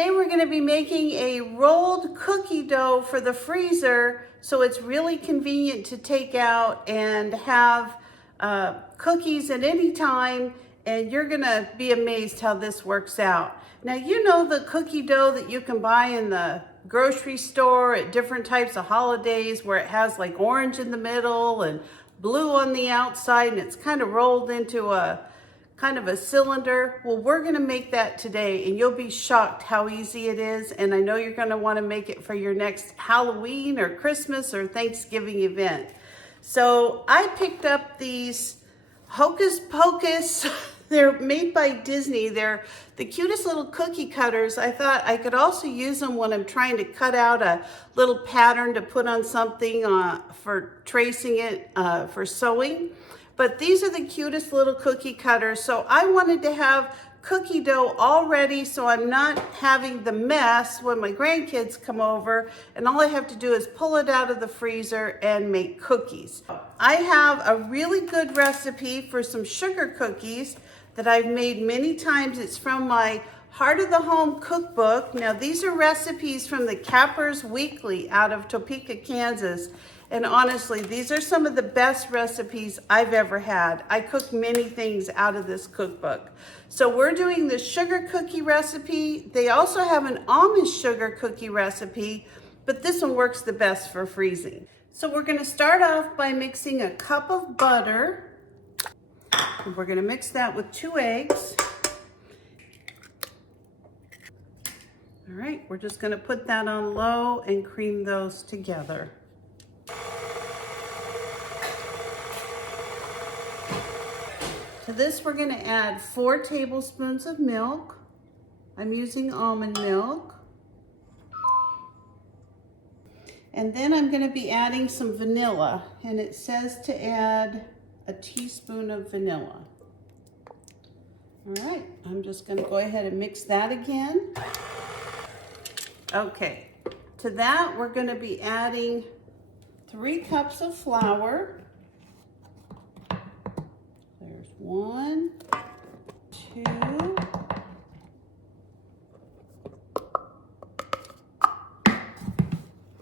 Today we're going to be making a rolled cookie dough for the freezer, so it's really convenient to take out and have cookies at any time, and you're going to be amazed how this works out. Now, you know the cookie dough that you can buy in the grocery store at different types of holidays where it has like orange in the middle and blue on the outside, and it's kind of rolled into a kind of a cylinder. Well, we're gonna make that today, and you'll be shocked how easy it is. And I know you're gonna wanna make it for your next Halloween or Christmas or Thanksgiving event. So I picked up these Hocus Pocus. They're made by Disney. They're the cutest little cookie cutters. I thought I could also use them when I'm trying to cut out a little pattern to put on something for tracing it for sewing. But these are the cutest little cookie cutters. So I wanted to have cookie dough all ready so I'm not having the mess when my grandkids come over, and all I have to do is pull it out of the freezer and make cookies. I have a really good recipe for some sugar cookies that I've made many times. It's from my Heart of the Home cookbook. Now, these are recipes from the Capper's Weekly out of Topeka, Kansas. And honestly, these are some of the best recipes I've ever had. I cook many things out of this cookbook. So we're doing the sugar cookie recipe. They also have an almond sugar cookie recipe, but this one works the best for freezing. So we're gonna start off by mixing a cup of butter. And we're gonna mix that with 2 eggs. All right, we're just gonna put that on low and cream those together. To this, we're gonna add 4 tablespoons of milk. I'm using almond milk. And then I'm gonna be adding some vanilla, and it says to add a teaspoon of vanilla. All right, I'm just gonna go ahead and mix that again. Okay, to that, we're gonna be adding 3 cups of flour. 1, 2,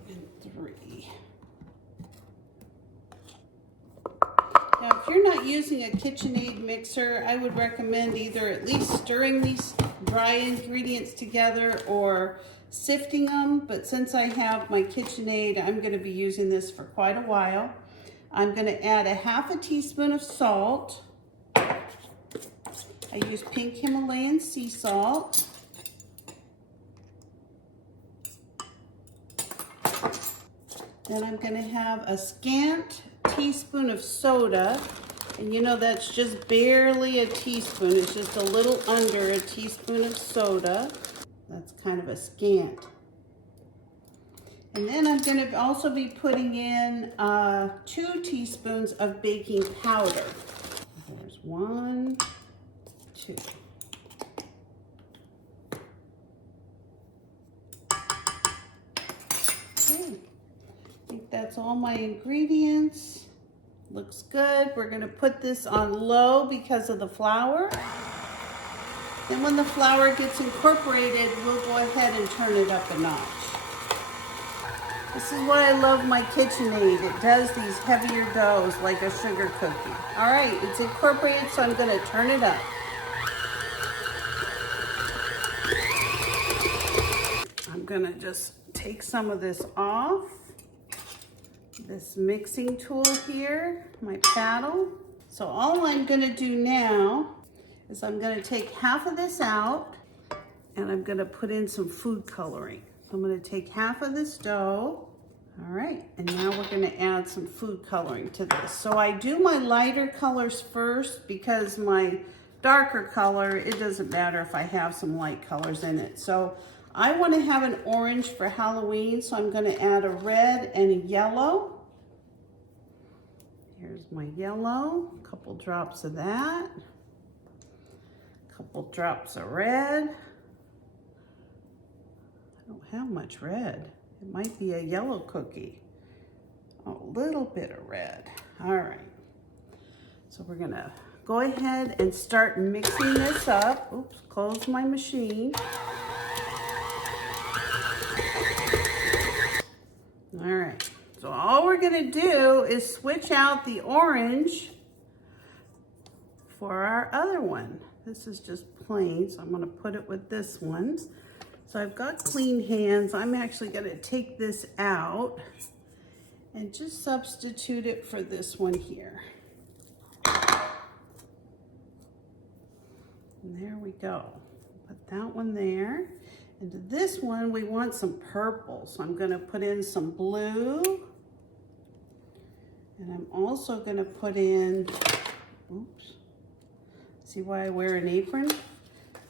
and 3. Now, if you're not using a KitchenAid mixer, I would recommend either at least stirring these dry ingredients together or sifting them. But since I have my KitchenAid, I'm going to be using this for quite a while. I'm going to add a ½ teaspoon of salt. I use pink Himalayan sea salt. Then I'm going to have a scant teaspoon of soda. And you know that's just barely a teaspoon. It's just a little under a teaspoon of soda. That's kind of a scant. And then I'm going to also be putting in 2 teaspoons of baking powder. There's 1, 2. Okay. I think that's all my ingredients. Looks good. We're going to put this on low because of the flour. Then when the flour gets incorporated, we'll go ahead and turn it up a notch. This is why I love my KitchenAid. It does these heavier doughs like a sugar cookie. All right, it's incorporated, so I'm going to turn it up. I'm going to just take some of this off. This mixing tool here, my paddle. So all I'm going to do now is I'm going to take half of this out, and I'm going to put in some food coloring. So I'm going to take half of this dough. All right, and now we're going to add some food coloring to this. So I do my lighter colors first because my darker color, it doesn't matter if I have some light colors in it. So I want to have an orange for Halloween, so I'm going to add a red and a yellow. Here's my yellow, a couple drops of that, a couple drops of red. I don't have much red. It might be a yellow cookie. A little bit of red. All right. So we're gonna go ahead and start mixing this up. Oops, close my machine. All right, so all we're gonna do is switch out the orange for our other one. This is just plain, so I'm gonna put it with this one. So I've got clean hands. I'm actually gonna take this out and just substitute it for this one here. And there we go. Put that one there. Into this one, we want some purple. So I'm gonna put in some blue. And I'm also gonna put in, oops, see why I wear an apron?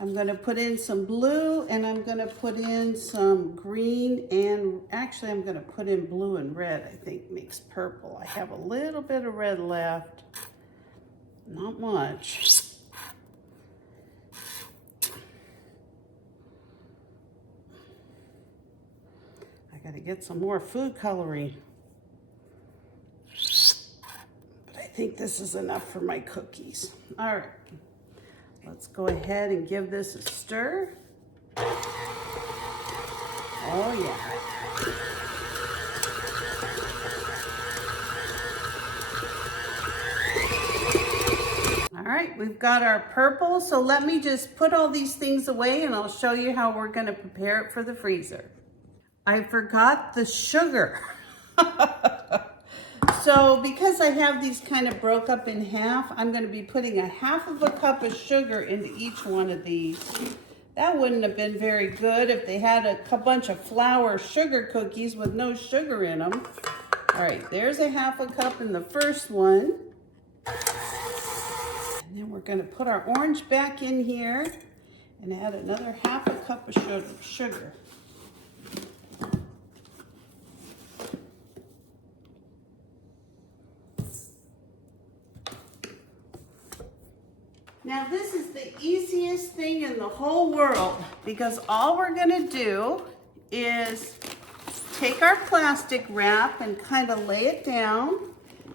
I'm gonna put in some blue and I'm gonna put in some green and actually I'm gonna put in blue and red, I think makes purple. I have a little bit of red left, not much. I gotta get some more food coloring. But I think this is enough for my cookies. All right. Let's go ahead and give this a stir. Oh yeah. All right, we've got our purple. So let me just put all these things away and I'll show you how we're gonna prepare it for the freezer. I forgot the sugar. So because I have these kind of broke up in half, I'm going to be putting 1/2 cup of sugar into each one of these. That wouldn't have been very good if they had a bunch of flour sugar cookies with no sugar in them. All right, there's 1/2 cup in the first one. And then we're going to put our orange back in here and add another 1/2 cup of sugar. Now this is the easiest thing in the whole world because all we're gonna do is take our plastic wrap and kind of lay it down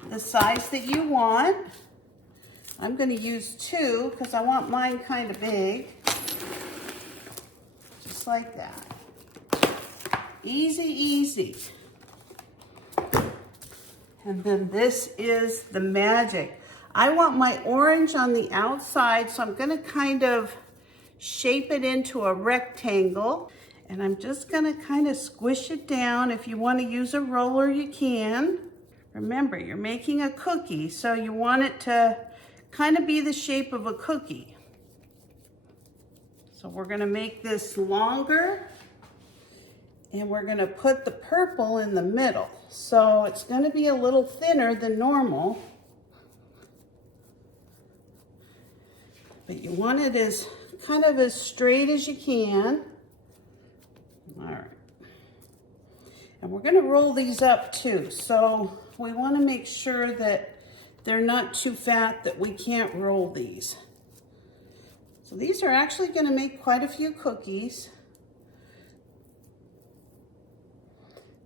the size that you want. I'm gonna use 2 because I want mine kind of big. Just like that. Easy, easy. And then this is the magic. I want my orange on the outside, so I'm gonna kind of shape it into a rectangle. And I'm just gonna kind of squish it down. If you wanna use a roller, you can. Remember, you're making a cookie, so you want it to kind of be the shape of a cookie. So we're gonna make this longer, and we're gonna put the purple in the middle. So it's gonna be a little thinner than normal. But you want it as kind of as straight as you can. All right. And we're gonna roll these up too. So we wanna make sure that they're not too fat that we can't roll these. So these are actually gonna make quite a few cookies.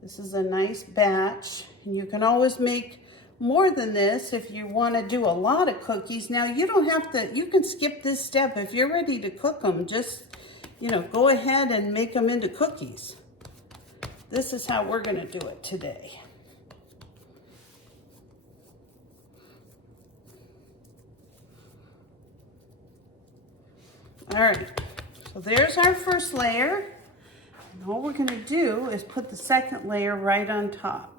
This is a nice batch, and you can always make more than this if you want to do a lot of cookies. Now you don't have to, you can skip this step. If you're ready to cook them, just, you know, go ahead and make them into cookies. This is how we're going to do it today. All right, so there's our first layer. And all we're going to do is put the second layer right on top.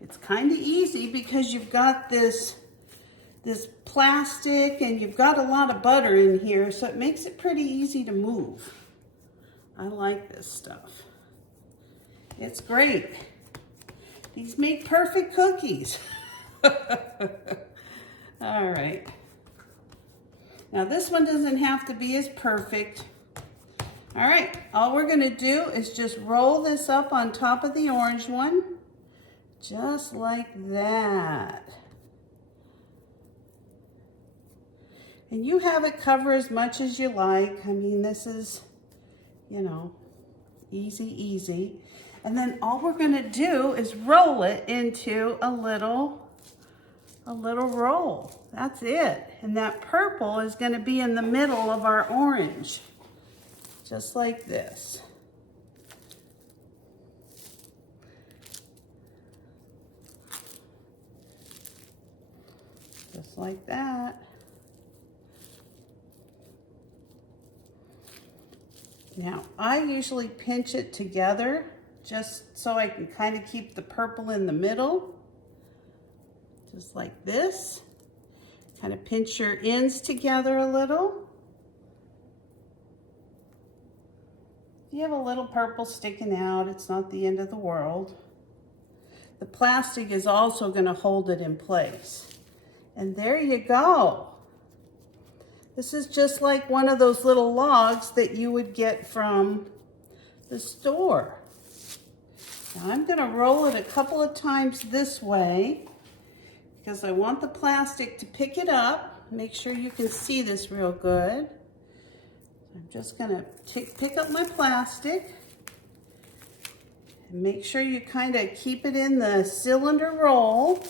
It's kind of easy because you've got this plastic and you've got a lot of butter in here, so it makes it pretty easy to move. I like this stuff. It's great. These make perfect cookies. All right. Now this one doesn't have to be as perfect. All right, all we're gonna do is just roll this up on top of the orange one. Just like that. And you have it cover as much as you like. I mean, this is, you know, easy, easy. And then all we're gonna do is roll it into a little roll. That's it. And that purple is gonna be in the middle of our orange. Just like this. Just like that. Now, I usually pinch it together just so I can kind of keep the purple in the middle. Just like this. Kind of pinch your ends together a little. If you have a little purple sticking out, it's not the end of the world. The plastic is also going to hold it in place. And there you go. This is just like one of those little logs that you would get from the store. Now I'm going to roll it a couple of times this way because I want the plastic to pick it up. Make sure you can see this real good. I'm just going to pick up my plastic and make sure you kind of keep it in the cylinder roll.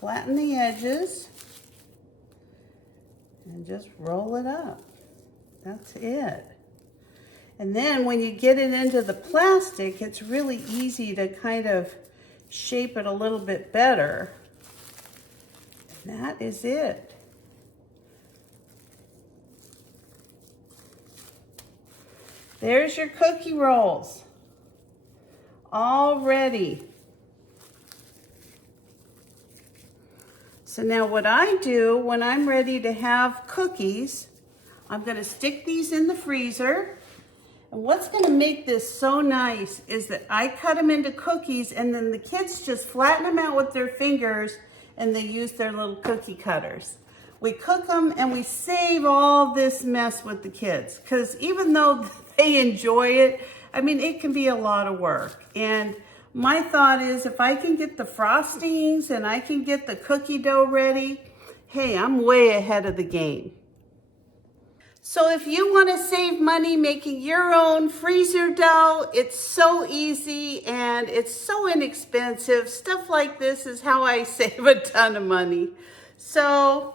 Flatten the edges. And just roll it up. That's it. And then when you get it into the plastic, it's really easy to kind of shape it a little bit better. And that is it. There's your cookie rolls. All ready. So now what I do when I'm ready to have cookies, I'm going to stick these in the freezer. And what's going to make this so nice is that I cut them into cookies and then the kids just flatten them out with their fingers and they use their little cookie cutters. We cook them and we save all this mess with the kids because even though they enjoy it, I mean, it can be a lot of work. And my thought is if I can get the frostings and I can get the cookie dough ready, hey, I'm way ahead of the game. So if you want to save money making your own freezer dough, it's so easy and it's so inexpensive. Stuff like this is how I save a ton of money. So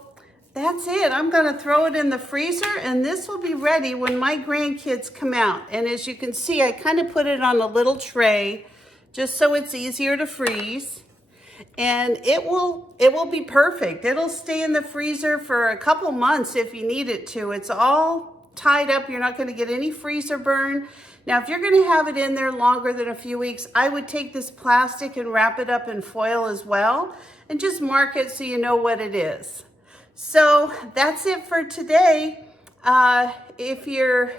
that's it. I'm going to throw it in the freezer and this will be ready when my grandkids come out. And as you can see, I kind of put it on a little tray just so it's easier to freeze. And it will be perfect. It'll stay in the freezer for a couple months if you need it to. It's all tied up. You're not going to get any freezer burn. Now, if you're going to have it in there longer than a few weeks, I would take this plastic and wrap it up in foil as well and just mark it so you know what it is. So that's it for today. If you're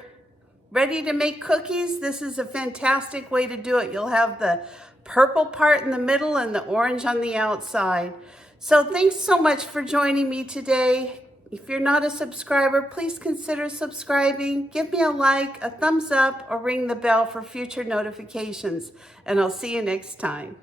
ready to make cookies, this is a fantastic way to do it. You'll have the purple part in the middle and the orange on the outside. So thanks so much for joining me today. If you're not a subscriber, please consider subscribing. Give me a like, a thumbs up, or ring the bell for future notifications. And I'll see you next time.